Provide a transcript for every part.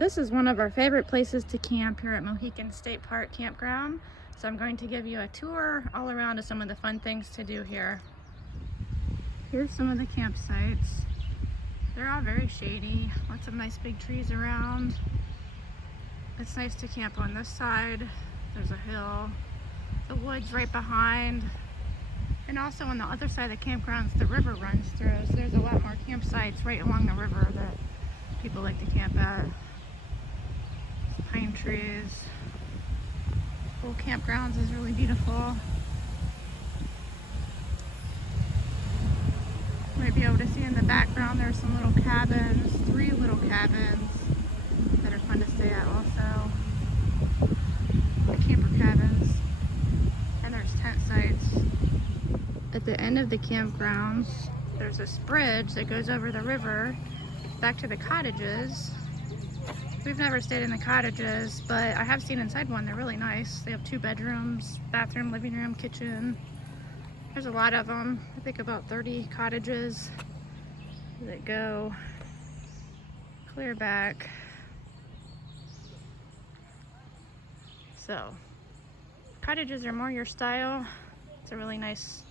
This is one of our favorite places to camp here at Mohican State Park Campground. So I'm going to give you a tour all around of some of the fun things to do here. Here's some of the campsites. They're all very shady, lots of nice big trees around. It's nice to camp on this side. There's a hill, the woods right behind. And also on the other side of the campgrounds, the river runs through. So there's a lot more campsites right along the river that people like to camp at. Pine trees. Old campgrounds is really beautiful. You might be able to see in the background there's some little cabins, 3 little cabins that are fun to stay at also. The camper cabins. And there's tent sites. At the end of the campgrounds, there's this bridge that goes over the river back to the cottages. We've never stayed in the cottages, but I have stayed inside one. They're really nice. They have 2 bedrooms, bathroom, living room, kitchen. There's a lot of them. I think about 30 cottages that go clear back. So, cottages are more your style. It's a really nice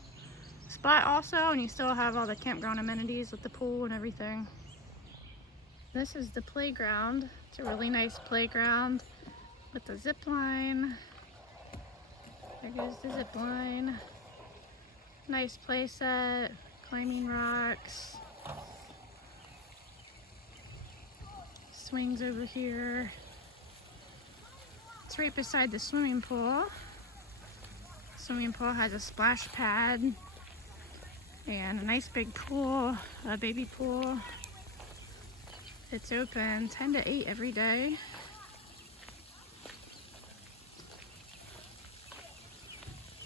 spot also, and you still have all the campground amenities with the pool and everything. This is the playground. It's a really nice playground with the zip line. There goes the zip line. Nice play set, climbing rocks. Swings over here. It's right beside the swimming pool. Swimming pool has a splash pad and a nice big pool, a baby pool. It's open 10 to 8 every day.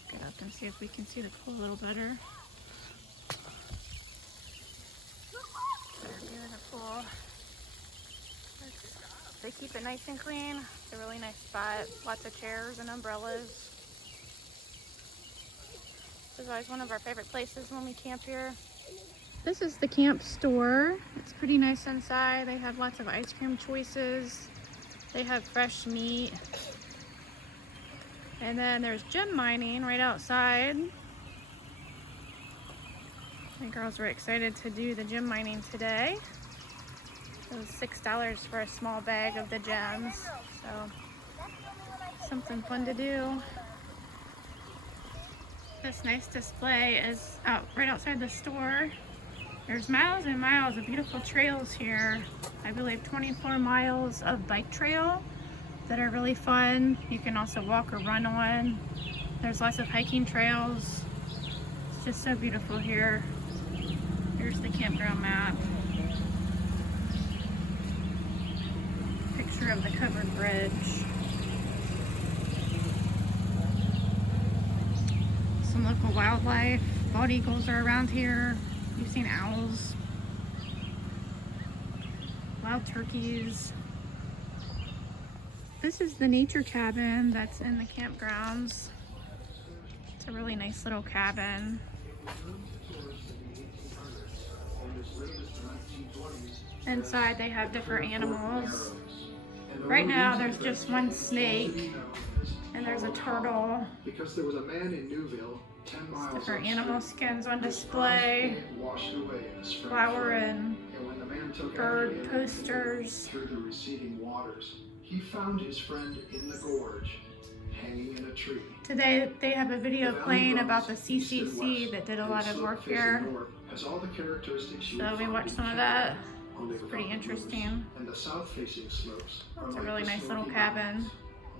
Get up and see if we can see the pool a little better. There's the pool. They keep it nice and clean. It's a really nice spot. Lots of chairs and umbrellas. This is always one of our favorite places when we camp here. This is the camp store. It's pretty nice inside. They have lots of ice cream choices. They have fresh meat. And then there's gem mining right outside. My girls were excited to do the gem mining today. It was $6 for a small bag of the gems. So, something fun to do. This nice display is out right outside the store. There's miles and miles of beautiful trails here. I believe 24 miles of bike trail that are really fun. You can also walk or run on. There's lots of hiking trails. It's just so beautiful here. Here's the campground map. Picture of the covered bridge. Some local wildlife. Bald eagles are around here. You've seen owls, wild turkeys. This is the nature cabin that's in the campgrounds. It's a really nice little cabin. Inside they have different animals. Right now there's just one snake and there's a turtle. Because there was a man in Newville 10 miles different animal skins on display, flower and bird posters. Through the receding waters, he found his friend in the gorge, hanging in a tree. Today they have a video playing about the CCC that did a lot of work here. So we watched some of that. It's pretty interesting. And the south-facing slopes. It's a really nice little cabin.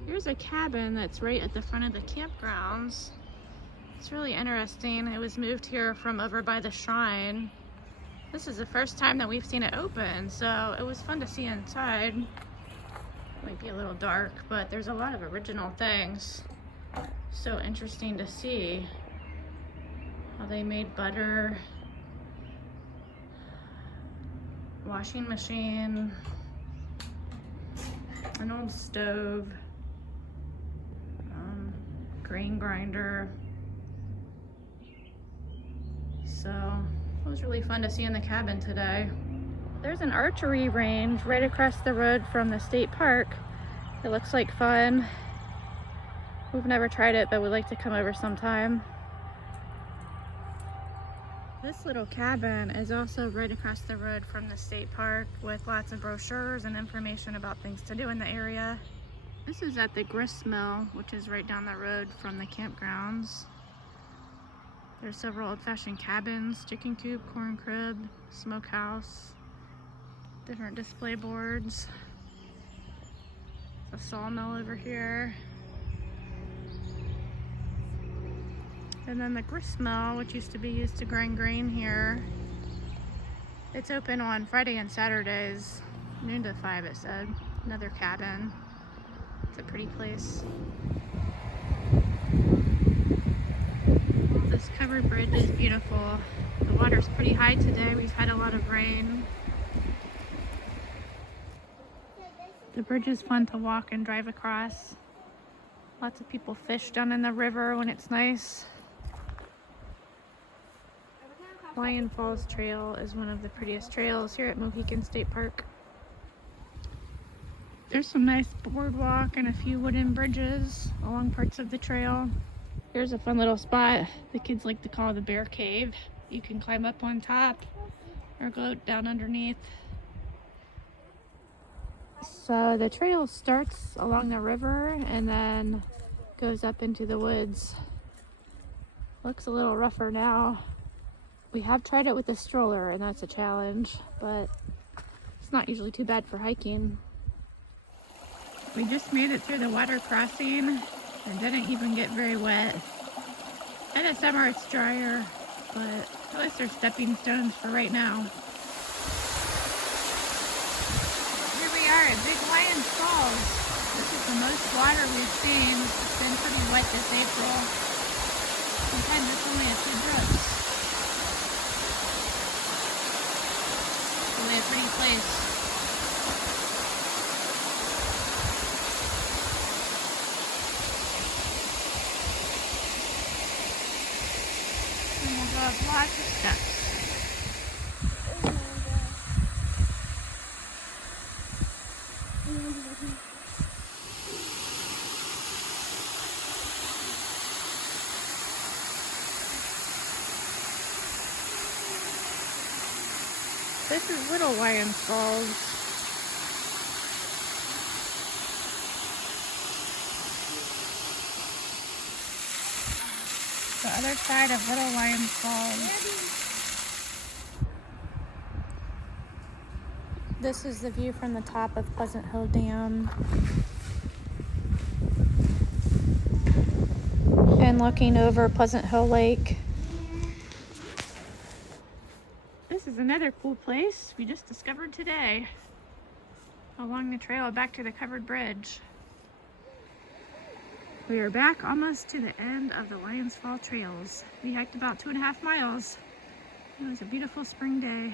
Here's a cabin that's right at the front of the campgrounds. It's really interesting. It was moved here from over by the shrine. This is the first time that we've seen it open, so it was fun to see inside. Might be a little dark, but there's a lot of original things. So interesting to see how they made butter, washing machine, an old stove, grain grinder. So it was really fun to see in the cabin today. There's an archery range right across the road from the state park. It looks like fun. We've never tried it, but we'd like to come over sometime. This little cabin is also right across the road from the state park with lots of brochures and information about things to do in the area. This is at the Grist mill, which is right down the road from the campgrounds. There's several old-fashioned cabins, chicken coop, corn crib, smokehouse, different display boards. There's a sawmill over here. And then the grist mill, which used to be used to grind grain here. It's open on Friday and Saturdays, noon to 5 it said. Another cabin. It's a pretty place. This covered bridge is beautiful. The water's pretty high today. We've had a lot of rain. The bridge is fun to walk and drive across. Lots of people fish down in the river when it's nice. Lion Falls Trail is one of the prettiest trails here at Mohican State Park. There's some nice boardwalk and a few wooden bridges along parts of the trail. Here's a fun little spot the kids like to call the bear cave. You can climb up on top or go down underneath. So the trail starts along the river and then goes up into the woods. Looks a little rougher now. We have tried it with a stroller and that's a challenge, but it's not usually too bad for hiking. We just made it through the water crossing and didn't even get very wet. In the summer it's drier, but at least there's stepping stones for right now. Here we are at Big Lion Falls. This is the most water we've seen. It's been pretty wet this April. Sometimes it's only a few drips. Really a pretty place. And we'll go up lots of steps. This is Little Lion Falls. The other side of Little Lion Falls. This is the view from the top of Pleasant Hill Dam. And looking over Pleasant Hill Lake. This is another cool place we just discovered today along the trail back to the covered bridge. We are back almost to the end of the Lions Fall trails. We hiked about 2.5 miles. It was a beautiful spring day.